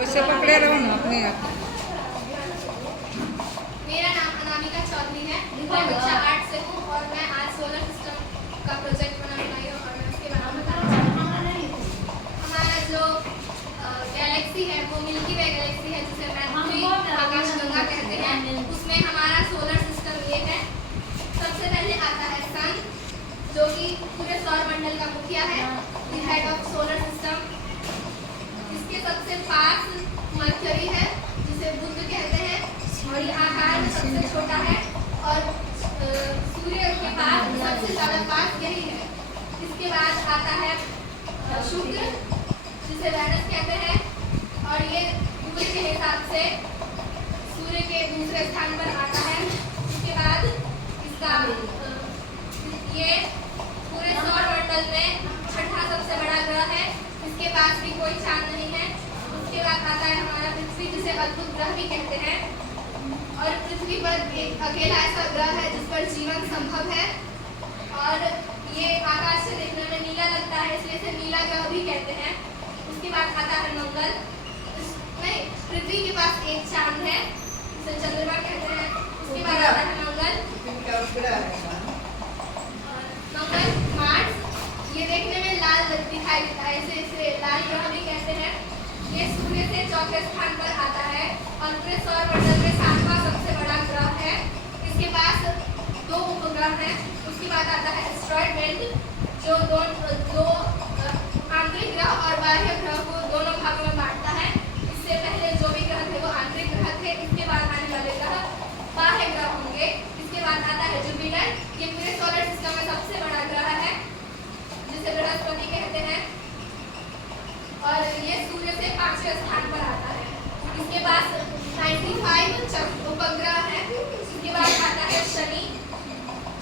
वैसे पकड़े रहो ना अपने आप। मेरा नाम अनामिका चौधरी है, मैं कक्षा 8 से हूँ और मैं आज सोलर सिस्टम का प्रोजेक्ट बनाई हूँ और मैं उसके बारे में बताना चाहती हूँ। हमारा जो गैलेक्सी है वो मिल्की वे गैलेक्सी है, जिसे मैत्री आकाशगंगा कहते हैं। उसमें हमारा सोलर सिस्टम ये है। सबसे पहले आता है सन, जो कि पूरे सौर मंडल का मुखिया है, the head of solar system. इसके सबसे पास मरकरी है, जिसे बुध कहते हैं, और ये आकार में सबसे छोटा है और सूर्य के पास सबसे ज्यादा पास यही है। इसके बाद आता है शुक्र, जिसे वेनस कहते हैं, और ये बुध के हिसाब से सूर्य के दूसरे स्थान पर आता है। इसके बाद इसका ये पूरे सौर मंडल में छठा सबसे बड़ा ग्रह है। इसके पास भी कोई चांद नहीं है। उसके बाद आता है हमारा पृथ्वी, जिसे अद्भुत ग्रह भी कहते हैं, और पृथ्वी पर एक अकेला ऐसा ग्रह है जिस पर जीवन संभव है, और ये आकाश से देखने में नीला लगता है, इसलिए इसे नीला ग्रह भी कहते हैं। उसके बाद आता है मंगल। नहीं, पृथ्वी के पास एक चांद है, जिसे चंद्रमा कहते हैं। उसके बाद आता है मंगल, मार्स। ये देखने में लाल दिखाई देता है, इसे लाल ग्रह भी कहते हैं। ये सूर्य से चौथे स्थान पर आता है और पूरे सौर मंडल में 7वां सबसे बड़ा ग्रह है। इसके पास 2 उपग्रह हैं। उसके बाद आता है एस्टेरॉयड बेल्ट, जो दो आंतरिक ग्रह और बाह्य ग्रह को दोनों भागों में बांटता है। इससे पहले जो भी ग्रह थे वो आंतरिक ग्रह थे, इसके बाद आने वाले ग्रह बाह्य ग्रह होंगे। इसके बाद आता है जुपिटर। ये पूरे सोलर सिस्टम में सबसे बड़ा ग्रह है, जिसे बृहस्पति कहते हैं, और ये सूर्य से 5वें स्थान पर आता है। इसके पास 95 उपग्रह हैं। इसके बाद आता है शनि,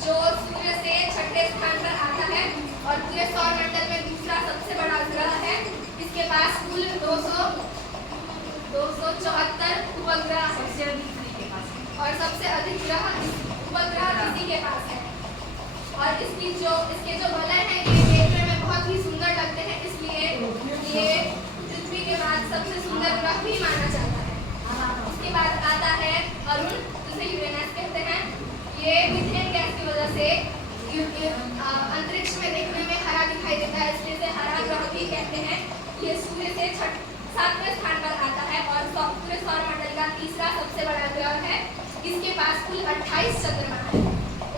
जो सूर्य से 6ठे स्थान पर आता है और पूरे सौर मंडल में दूसरा सबसे बड़ा ग्रह है। इसके पास कुल 274 उपग्रह हैं और सबसे अधिक उपग्रह इसी के पास है। और इसके जो वलय हैं ये देखने में बहुत ही सुंदर लगते हैं, इसलिए ये पृथ्वी के बाद सबसे सुंदर ग्रह भी माना जाता है। उसके बाद आता है अरुण, जिसे यूरेनस कहते हैं। ये मीथेन गैस की वजह से अंतरिक्ष में देखने में हरा दिखाई देता है, इसलिए इसे हरा ग्रह भी कहते हैं। ये सूर्य से 7वें स्थान पर आता है और पूरे सौर मंडल का तीसरा सबसे बड़ा ग्रह है। इसके पास कुल 28 चंद्रमा है,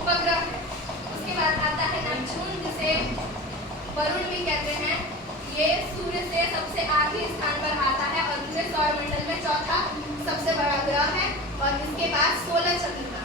उपग्रह है। उसके बाद आता है नेपच्यून, जिसे वरुण भी कहते हैं। ये सूर्य से सबसे आखिरी स्थान पर आता है और पूरे सौर मंडल में चौथा सबसे बड़ा ग्रह है और इसके पास 16 चंद्रमा